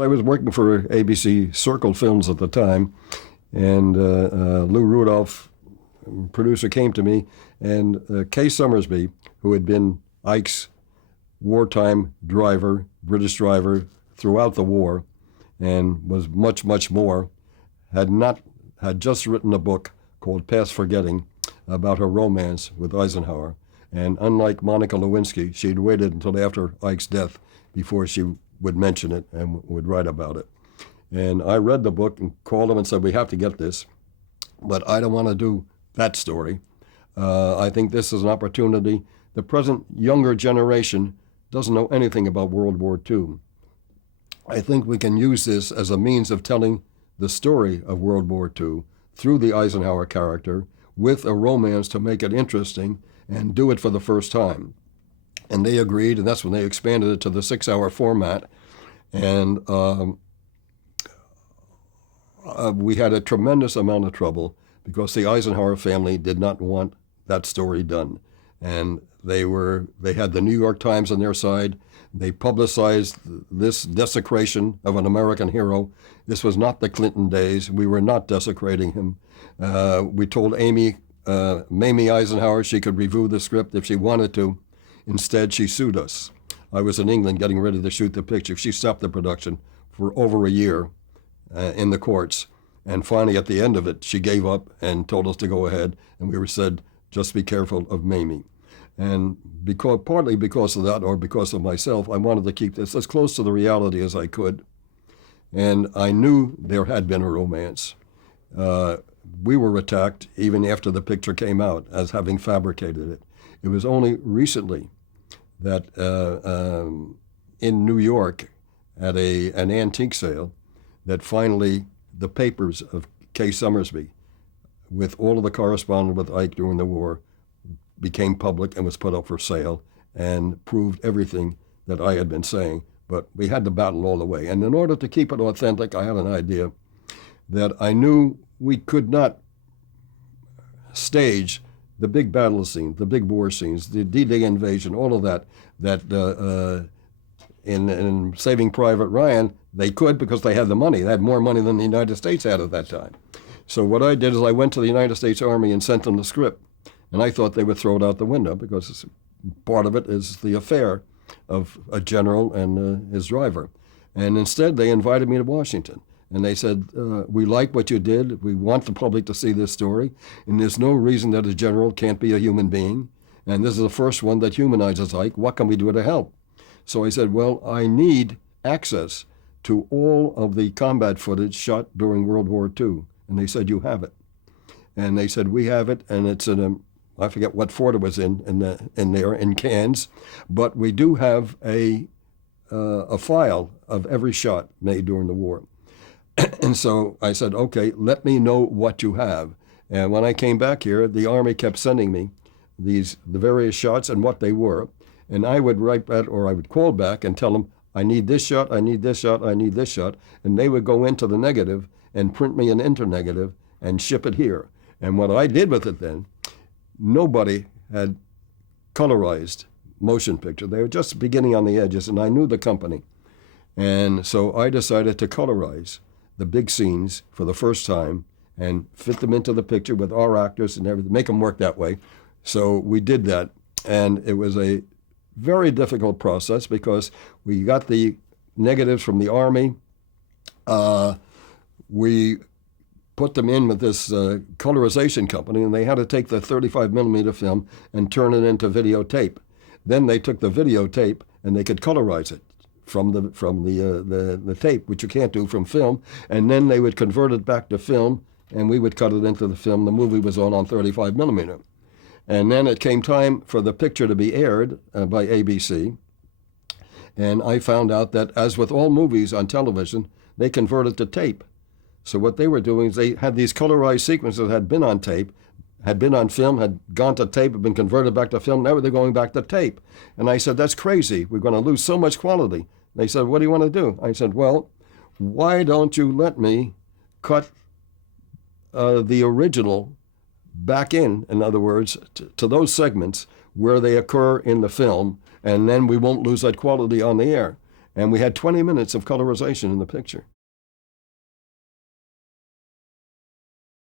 I was working for ABC Circle Films at the time, and Lou Rudolph, producer, came to me, and Kay Summersby, who had been Ike's wartime driver, British driver throughout the war, and was much, much more, had just written a book called Past Forgetting about her romance with Eisenhower. And unlike Monica Lewinsky, she'd waited until after Ike's death before she would mention it and would write about it. And I read the book and called him and said, we have to get this, but I don't want to do that story. I think this is an opportunity. The present younger generation doesn't know anything about World War II. I think we can use this as a means of telling the story of World War II through the Eisenhower character with a romance to make it interesting and do it for the first time. And they agreed, and that's when they expanded it to the 6-hour format. And we had a tremendous amount of trouble because the Eisenhower family did not want that story done. And they had the New York Times on their side. They publicized this desecration of an American hero. This was not the Clinton days. We were not desecrating him. We told Mamie Eisenhower she could review the script if she wanted to. Instead, she sued us. I was in England getting ready to shoot the picture. She stopped the production for over a year in the courts. And finally, at the end of it, she gave up and told us to go ahead. And we were said, just be careful of Mamie. And partly because of that or because of myself, I wanted to keep this as close to the reality as I could. And I knew there had been a romance. We were attacked even after the picture came out as having fabricated it. It was only recently that in New York at an antique sale that finally the papers of Kay Summersby, with all of the correspondence with Ike during the war, became public and was put up for sale and proved everything that I had been saying. But we had to battle all the way. And in order to keep it authentic, I had an idea that I knew we could not stage the big battle scenes, the big war scenes, the D-Day invasion, all of that in Saving Private Ryan, they could because they had the money. They had more money than the United States had at that time. So what I did is I went to the United States Army and sent them the script. And I thought they would throw it out the window because part of it is the affair of a general and his driver. And instead, they invited me to Washington. And they said, we like what you did. We want the public to see this story. And there's no reason that a general can't be a human being. And this is the first one that humanizes Ike. What can we do to help? So I said, well, I need access to all of the combat footage shot during World War II. And they said, you have it. And they said, we have it, and it's in I forget what fort it was in there, in cans. But we do have a file of every shot made during the war. And so I said, okay, let me know what you have. And when I came back here, the Army kept sending me the various shots and what they were. And I would write back, or I would call back and tell them, I need this shot, I need this shot, I need this shot. And they would go into the negative and print me an internegative and ship it here. And what I did with it then, nobody had colorized motion picture. They were just beginning on the edges, and I knew the company. And so I decided to colorize the big scenes for the first time and fit them into the picture with our actors and everything, make them work that way. So we did that, and it was a very difficult process because we got the negatives from the Army. We put them in with this colorization company, and they had to take the 35 millimeter film and turn it into videotape. Then they took the videotape and they could colorize it from the tape, which you can't do from film, and then they would convert it back to film, and we would cut it into the film. The movie was on 35 millimeter. And then it came time for the picture to be aired by ABC, and I found out that, as with all movies on television, they converted to tape. So what they were doing is they had these colorized sequences that had been on tape, had been on film, had gone to tape, had been converted back to film. Now they're going back to tape. And I said, that's crazy. We're going to lose so much quality. They said, what do you want to do? I said, well, why don't you let me cut the original back in other words, to those segments where they occur in the film, and then we won't lose that quality on the air. And we had 20 minutes of colorization in the picture.